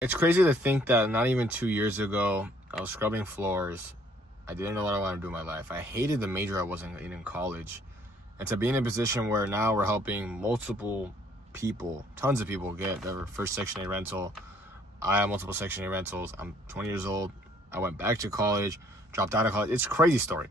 It's crazy to think that not even 2 years ago, I was scrubbing floors. I didn't know what I wanted to do in my life. I hated the major I wasn't in college. And to be in a position where now we're helping multiple people, tons of people, get their first Section 8 rental. I have multiple Section 8 rentals. I'm 20 years old. I went back to college, dropped out of college. It's a crazy story.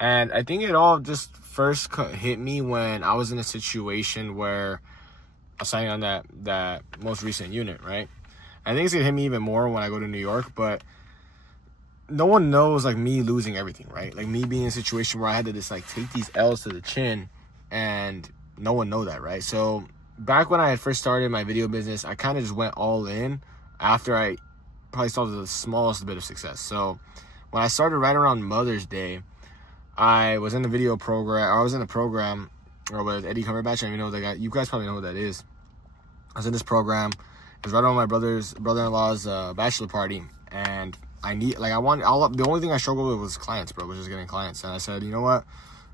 And I think it all just first hit me when I was in a situation where I was signing on that most recent unit, right? I think it's gonna hit me even more when I go to New York, but no one knows like me losing everything, right? Like me being in a situation where I had to just like take these L's to the chin, and no one know that, right? So back when I had first started my video business, I kind of just went all in after I probably saw the smallest bit of success. So when I started right around Mother's Day, I was in the video program. I was in the program or with Eddie Cumberbatch. I don't even know that guy. You guys probably know who that is. I was in this program. It was right on my brother-in-law's bachelor party, and the only thing I struggled with was clients, bro, was just getting clients. And I said, you know what,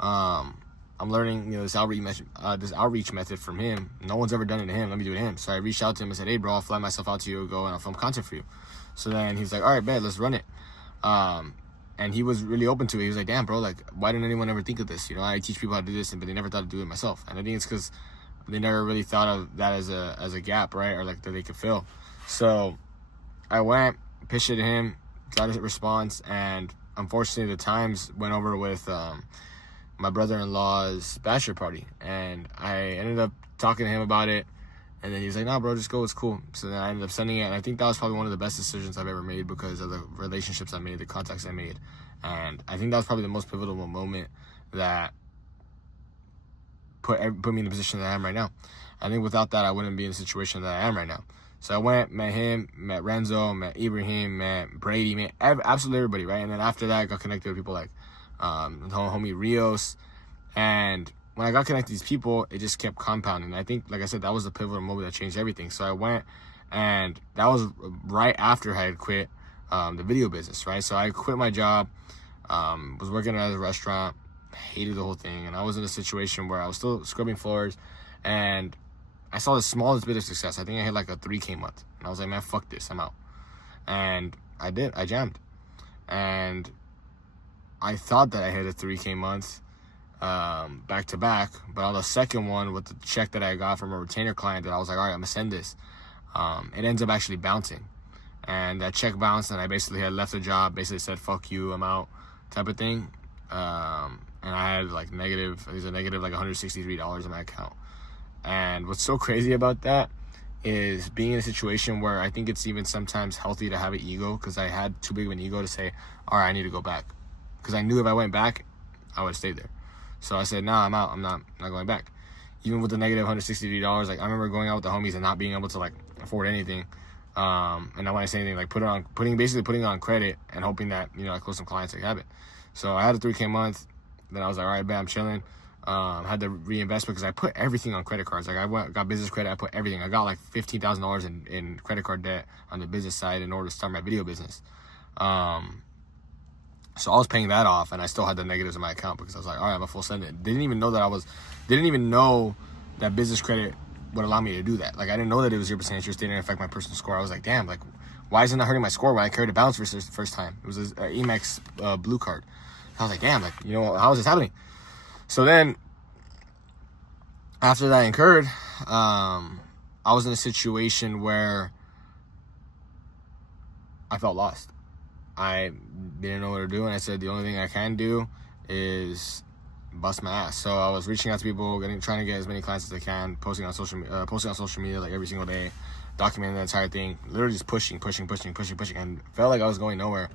I'm learning, this outreach method from him. No one's ever done it to him. Let me do it to him. So I reached out to him and said, hey, bro, I'll fly myself out to you, go and I'll film content for you. So then he was like, all right, bet, let's run it. And he was really open to it. He was like, damn, bro, like, why didn't anyone ever think of this? I teach people how to do this, but they never thought to do it myself. And I think it's because they never really thought of that as a gap, right? Or like that they could fill. So I went, pitched it to him, got a response, and unfortunately the times went over with my brother-in-law's bachelor party, and I ended up talking to him about it, and then he was like, nah, bro, just go, it's cool. So then I ended up sending it, and I think that was probably one of the best decisions I've ever made because of the relationships I made, the contacts I made, and I think that was probably the most pivotal moment that put me in the position that I am right now. I think without that, I wouldn't be in the situation that I am right now. So I went, met him, met Renzo, met Ibrahim, met Brady, met absolutely everybody, right? And then after that, I got connected with people like homie Rios. And when I got connected to these people, it just kept compounding. I think, like I said, that was the pivotal moment that changed everything. So I went, and that was right after I had quit the video business, right? So I quit my job, was working at a restaurant, hated the whole thing, and I was in a situation where I was still scrubbing floors, and I saw the smallest bit of success. I think I hit like a 3K month, and I was like, man, fuck this, I'm out. And I did. I jammed, and I thought that I hit a 3K month back to back, but on the second one with the check that I got from a retainer client that I was like, all right, I'm gonna send this, it ends up actually bouncing, and that check bounced, and I basically had left the job, basically said fuck you, I'm out type of thing. And I had like there's a negative like $163 in my account. And what's so crazy about that is being in a situation where I think it's even sometimes healthy to have an ego, because I had too big of an ego to say, all right, I need to go back. Because I knew if I went back, I would have stayed there. So I said, nah, I'm out. I'm not going back. Even with the negative $163, like I remember going out with the homies and not being able to like afford anything. And not when I say anything, like putting it on credit and hoping that, I close some clients like have it. So I had a 3K month. Then I was like, all right, man, I'm chilling. Had to reinvest because I put everything on credit cards. Like got business credit. I put everything. I got like $15,000 in credit card debt on the business side in order to start my video business. So I was paying that off, and I still had the negatives in my account because I was like, all right, I'm a full send it. Didn't even know that business credit would allow me to do that. Like I didn't know that it was 0% interest. Didn't affect my personal score. I was like, damn, like why isn't that hurting my score when I carried a balance for the first time? It was an Amex blue card. I was like, damn, like, how is this happening? So then, after that incurred, I was in a situation where I felt lost. I didn't know what to do, and I said the only thing I can do is bust my ass. So I was reaching out to people, trying to get as many clients as I can, posting on social media like every single day, documenting the entire thing, literally just pushing, and felt like I was going nowhere.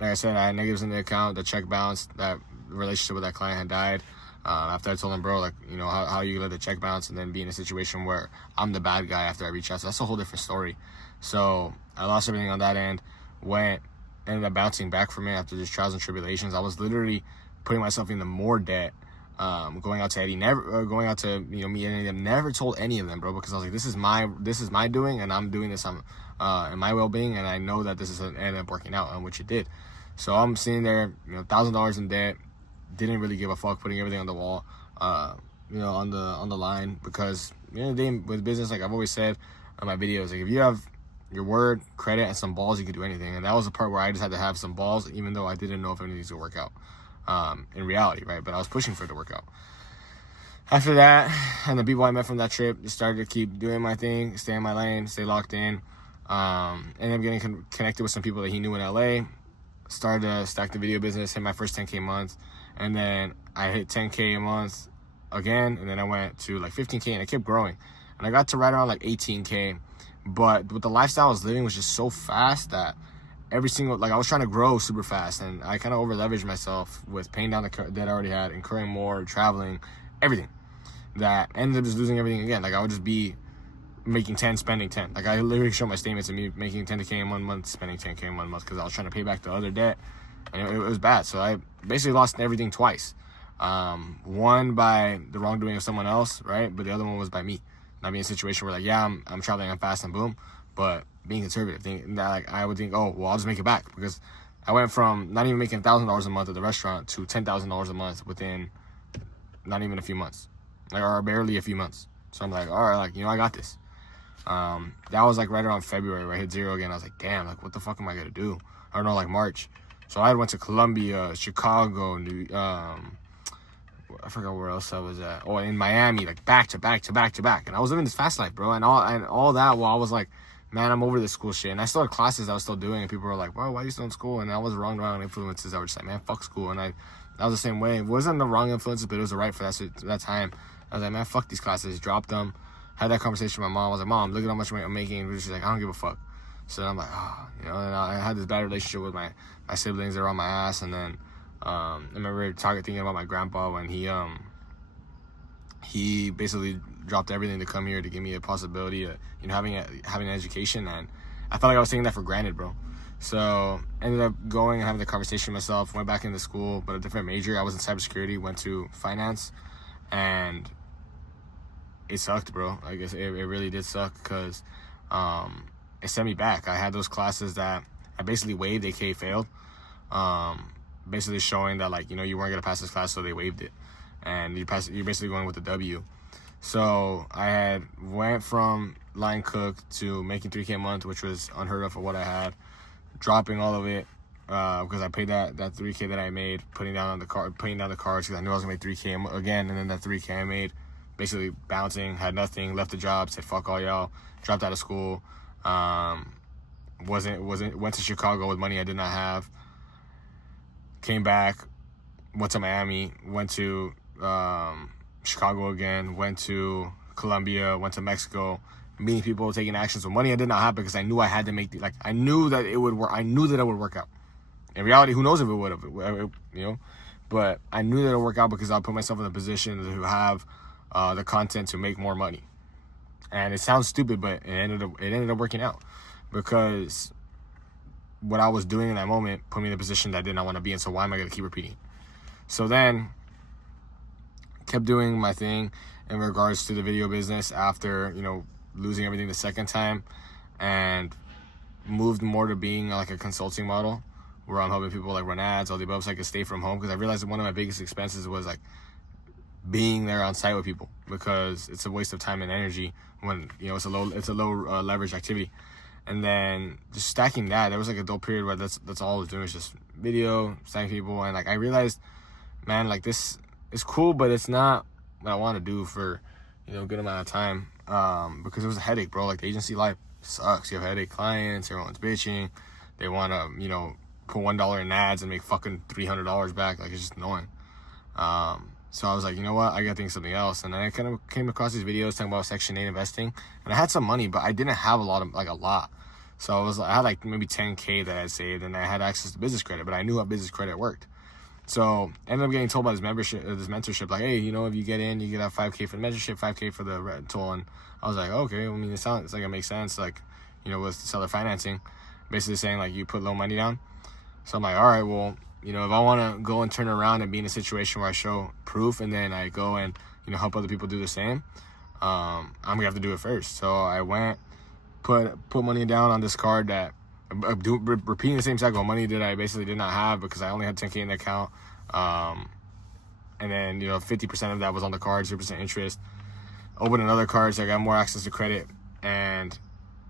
Like I said, I had negatives in the account, the check bounced, that relationship with that client had died. After I told him, bro, like, how you let the check bounce and then be in a situation where I'm the bad guy after I reach out. So that's a whole different story. So I lost everything on that end, ended up bouncing back from it after just trials and tribulations. I was literally putting myself into more debt, going out to Eddie, going out to, me and any of them, never told any of them, bro, because I was like, this is my doing, and I'm doing this in my well-being, and I know that this is ended up working out, which it did. So I'm sitting there, $1,000 in debt, didn't really give a fuck, putting everything on the wall, on the line, because the day with business, like I've always said on my videos, like if you have your word, credit, and some balls, you could do anything. And that was the part where I just had to have some balls, even though I didn't know if anything's gonna work out in reality, right? But I was pushing for it to work out. After that, and the people I met from that trip just started to keep doing my thing, stay in my lane, stay locked in. Ended up getting connected with some people that he knew in LA. Started to stack the video business, hit my first 10K month, and then I hit 10K a month again, and then I went to like 15K, and I kept growing. And I got to right around like 18K, but with the lifestyle I was living was just so fast that every single, like I was trying to grow super fast, and I kind of over leveraged myself with paying down the debt I already had, incurring more, traveling, everything. That ended up just losing everything again. Like I would just be making 10, spending 10. Like I literally show my statements of me making 10K in 1 month, spending 10K in 1 month, because I was trying to pay back the other debt, and it was bad. So I basically lost everything twice. One by the wrongdoing of someone else, right? But the other one was by me. Not being in a situation where like, yeah, I'm traveling, I'm fast, and boom, but being conservative, thinking that like I would think, oh, well, I'll just make it back, because I went from not even making $1,000 a month at the restaurant to $10,000 a month within not even a few months, like, or barely a few months. So I'm like, all right, like, I got this. That was like right around February where I hit zero again. I was like, damn, like what the fuck am I gonna do? I don't know, like March. So I went to Colombia, Chicago, I forgot where else I was at. Oh, in Miami, like back to back. And I was living this fast life, bro. And all that while I was like, man, I'm over this school shit. And I still had classes I was still doing, and people were like, bro, why are you still in school? And I was wrong influences. I was just like, man, fuck school. And I was the same way. It wasn't the wrong influences, but it was the right for that time. I was like, man, fuck these classes. Dropped them. Had that conversation with my mom. I was like, Mom, look at how much money I'm making. And she's like, I don't give a fuck. So I'm like, oh, and I had this bad relationship with my siblings that were on my ass. And then I remember thinking about my grandpa when he basically dropped everything to come here to give me a possibility of having an education, and I felt like I was taking that for granted, bro. So ended up going and having the conversation myself. Went back into school, but a different major. I was in cybersecurity. Went to finance, and it sucked, bro. I guess it really did suck, because it sent me back. I had those classes that I basically waived, aka failed. Basically showing that like, you weren't gonna pass this class, so they waived it, and you're basically going with the W. So I had went from line cook to making 3K a month, which was unheard of for what I had, dropping all of it because I paid that 3K that I made, putting down the cards because I knew I was gonna make 3K again, and then that 3K I made, basically bouncing, had nothing, left the job, said fuck all y'all, dropped out of school, went to Chicago with money I did not have, came back, went to Miami, went to Chicago again, went to Colombia, went to Mexico, meeting people, taking actions with money I did not have, because I knew I had to make I knew that it would work. I knew that it would work out. In reality, who knows if it would have, but I knew that it would work out because I put myself in a position to have the content to make more money. And it sounds stupid, but it ended up working out, because what I was doing in that moment put me in a position that I did not want to be in. So why am I going to keep repeating? So then kept doing my thing in regards to the video business after, losing everything the second time, and moved more to being like a consulting model where I'm helping people like run ads, all the above, so I could stay from home, because I realized that one of my biggest expenses was like being there on site with people, because it's a waste of time and energy when it's a low leverage activity. And then just stacking that, there was like a dull period where that's all I was doing, was just video, stacking people, and like I realized, man, like this is cool, but it's not what I want to do for a good amount of time, because it was a headache, bro. Like the agency life sucks. You have headache clients, everyone's bitching, they want to put $1 in ads and make fucking $300 back. Like it's just annoying. So I was like, you know what, I gotta think of something else. And then I kind of came across these videos talking about Section 8 investing, and I had some money, but I didn't have a lot. So I had like maybe 10K that I saved, and I had access to business credit, but I knew how business credit worked. So I ended up getting told by this mentorship, like, hey, if you get in, you get a 5K for the mentorship, 5K for the rental. And I was like, okay, it sounds like it makes sense, like, with seller financing, basically saying like you put low money down. So I'm like, all right, well, if I want to go and turn around and be in a situation where I show proof, and then I go and help other people do the same, I'm gonna have to do it first. So I went, put money down on this card that repeating the same cycle of money that I basically did not have, because I only had 10K in the account, and then 50% of that was on the card, 0% interest. Opened another card, so I got more access to credit, and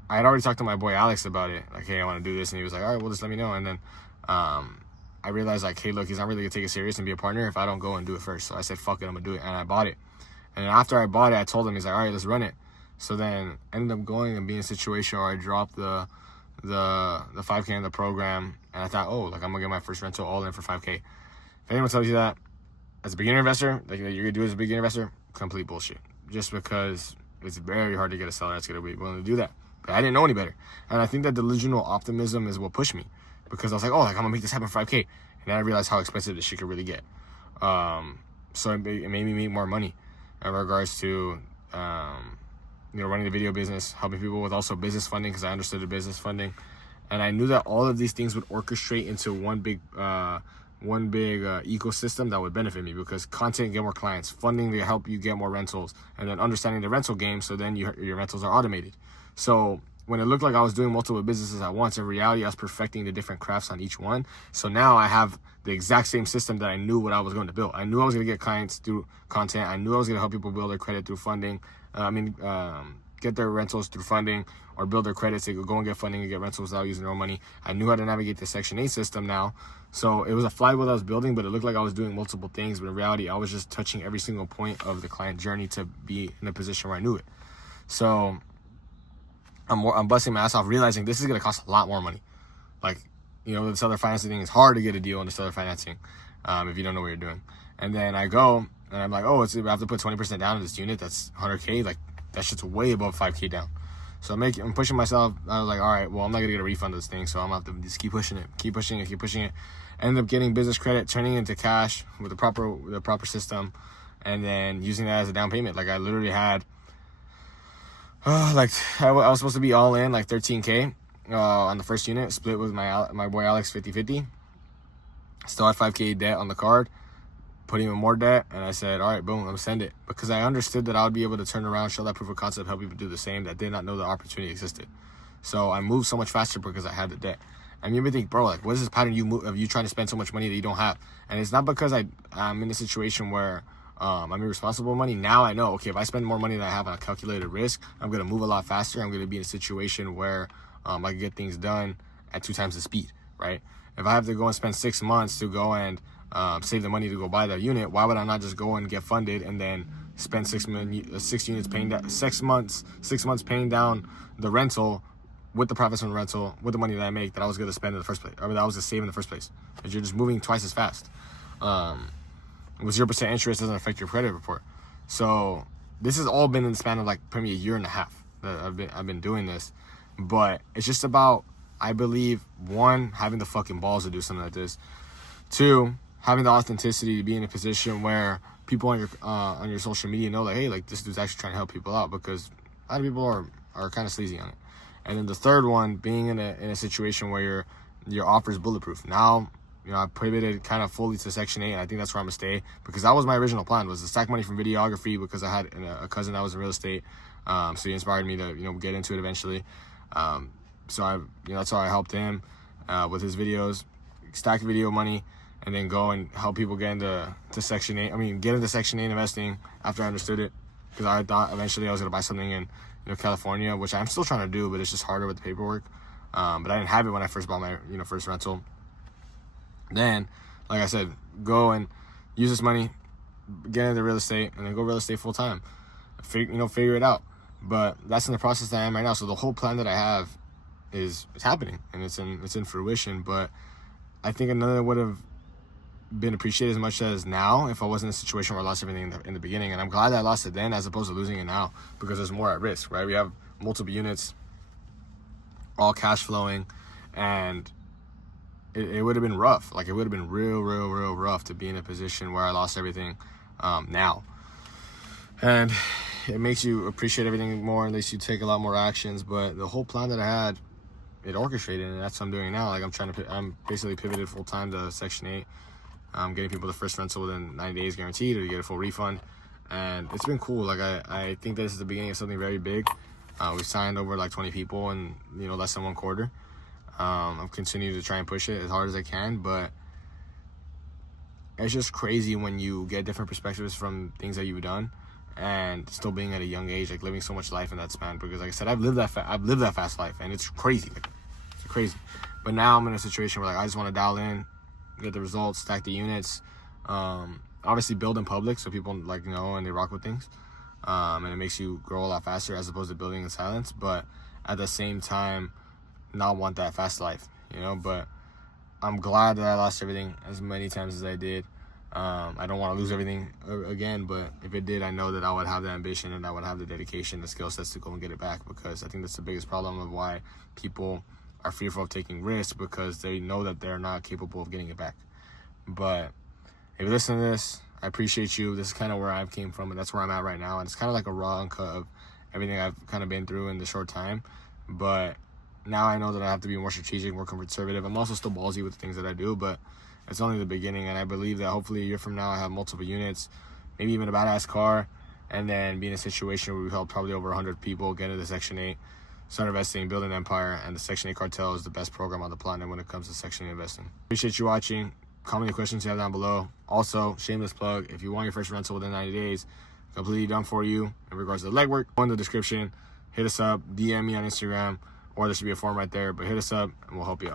I had already talked to my boy Alex about it. Like, hey, I want to do this. And he was like, all right, well, just let me know. And then I realized, like, hey, look, he's not really going to take it serious and be a partner if I don't go and do it first. So I said, fuck it, I'm going to do it. And I bought it. And after I bought it, I told him, he's like, all right, let's run it. So then I ended up going and being in a situation where I dropped the 5K in the program. And I thought, oh, like, I'm going to get my first rental all in for 5K. If anyone tells you that as a beginner investor, like you're going to do it as a beginner investor, complete bullshit. Just because it's very hard to get a seller that's going to be willing to do that. But I didn't know any better. And I think that delusional optimism is what pushed me. Because I was like, oh, like, I'm going to make this happen for 5K. And then I realized how expensive this shit could really get. So it made me make more money in regards to, running the video business, helping people with also business funding, because I understood the business funding. And I knew that all of these things would orchestrate into one big ecosystem that would benefit me, because content, get more clients, funding to help you get more rentals, and then understanding the rental game, so then your rentals are automated. So when it looked like I was doing multiple businesses at once, in reality I was perfecting the different crafts on each one. So now I have the exact same system that I knew what I was going to build. I knew I was going to get clients through content. I knew I was going to help people build their credit through funding. Get their rentals through funding, or build their credits. They could go and get funding and get rentals without using their own money. I knew how to navigate the Section 8 system now. So it was a flywheel that I was building, but it looked like I was doing multiple things. But in reality, I was just touching every single point of the client journey to be in a position where I knew it. So I'm busting my ass off, realizing this is going to cost a lot more money. Like, the seller financing thing is hard to get a deal on the seller financing if you don't know what you're doing. And then I go and I'm like, oh, I have to put 20% down in this unit. That's 100K. Like, that shit's way above 5K down. So I'm pushing myself. I was like, all right, well, I'm not going to get a refund of this thing. So I'm going to have to just keep pushing it. End up getting business credit, turning it into cash with the proper system, and then using that as a down payment. Like, I literally had, I was supposed to be all in like 13K on the first unit, split with my boy Alex 50-50. Still had 5K debt on the card, put even more debt, and I said, all right, boom, let me send it. Because I understood that I would be able to turn around, show that proof of concept, help people do the same, that did not know the opportunity existed. So I moved so much faster because I had the debt. And you may think, bro, like, what is this pattern of you trying to spend so much money that you don't have? And it's not because I'm in a situation where I'm irresponsible with money. Now I know, okay, if I spend more money than I have on a calculated risk, I'm going to move a lot faster. I'm going to be in a situation where I can get things done at 2 times the speed, right? If I have to go and spend 6 months to go and save the money to go buy that unit, why would I not just go and get funded and then spend 6 units paying down 6 months paying down the rental with the profits from the rental, with the money that I make that I was going to spend in the first place, or that I was going to save in the first place. Because you're just moving twice as fast. With 0% interest doesn't affect your credit report. So this has all been in the span of like probably a year and a half that I've been doing this. But it's just about, I believe, 1, having the fucking balls to do something like this. 2, having the authenticity to be in a position where people on your social media know, like, hey, like, this dude's actually trying to help people out, because a lot of people are kind of sleazy on it. And then the third one, being in a situation where your offer is bulletproof. Now, I pivoted kind of fully to Section 8, and I think that's where I'm gonna stay, because that was my original plan, was to stack money from videography, because I had a cousin that was in real estate, so he inspired me to get into it eventually. So that's how I helped him with his videos, stack video money, and then go and help people get into Section 8. Get into Section 8 investing after I understood it, because I thought eventually I was gonna buy something in California, which I'm still trying to do, but it's just harder with the paperwork. But I didn't have it when I first bought my first rental. Then, like I said, go and use this money, get into real estate, and then go real estate full time. Figure it out. But that's in the process that I am right now. So the whole plan that I have is happening, and it's in fruition. But I think none of it would have been appreciated as much as now if I wasn't in a situation where I lost everything in the beginning. And I'm glad that I lost it then as opposed to losing it now, because there's more at risk, right? We have multiple units, all cash flowing, and it would have been rough. Like, it would have been real rough to be in a position where I lost everything now. And it makes you appreciate everything more, and makes you take a lot more actions. But the whole plan that I had, it orchestrated, and that's what I'm doing now. Like, I'm basically pivoted full time to Section 8. I'm getting people the first rental within 90 days guaranteed, or you get a full refund. And it's been cool. Like, I think this is the beginning of something very big. We've signed over like 20 people in less than 1 quarter. I'm continuing to try and push it as hard as I can, but it's just crazy when you get different perspectives from things that you've done, and still being at a young age, like living so much life in that span. Because like I said, I've lived that fast life, and it's crazy. Like, it's crazy. But now I'm in a situation where like I just want to dial in, get the results, stack the units, obviously build in public so people like know and they rock with things, and it makes you grow a lot faster as opposed to building in silence. But at the same time, not want that fast life, you know. But I'm glad that I lost everything as many times as I did. I don't want to lose everything again, but if it did, I know that I would have the ambition and I would have the dedication, the skill sets to go and get it back, because I think that's the biggest problem of why people are fearful of taking risks, because they know that they're not capable of getting it back. But if you listen to this, I appreciate you. This is kind of where I came from, and that's where I'm at right now. And it's kind of like a raw uncut of everything I've kind of been through in the short time. But now I know that I have to be more strategic, more conservative. I'm also still ballsy with the things that I do, but it's only the beginning. And I believe that hopefully a year from now I have multiple units, maybe even a badass car, and then be in a situation where we help probably over 100 people get into Section 8, start investing, build an empire. And the Section 8 cartel is the best program on the planet when it comes to Section 8 investing. Appreciate you watching. Comment any questions you have down below. Also, shameless plug, if you want your first rental within 90 days, completely done for you in regards to the legwork. Go in the description, hit us up, DM me on Instagram, or there should be a form right there, but hit us up and we'll help you out.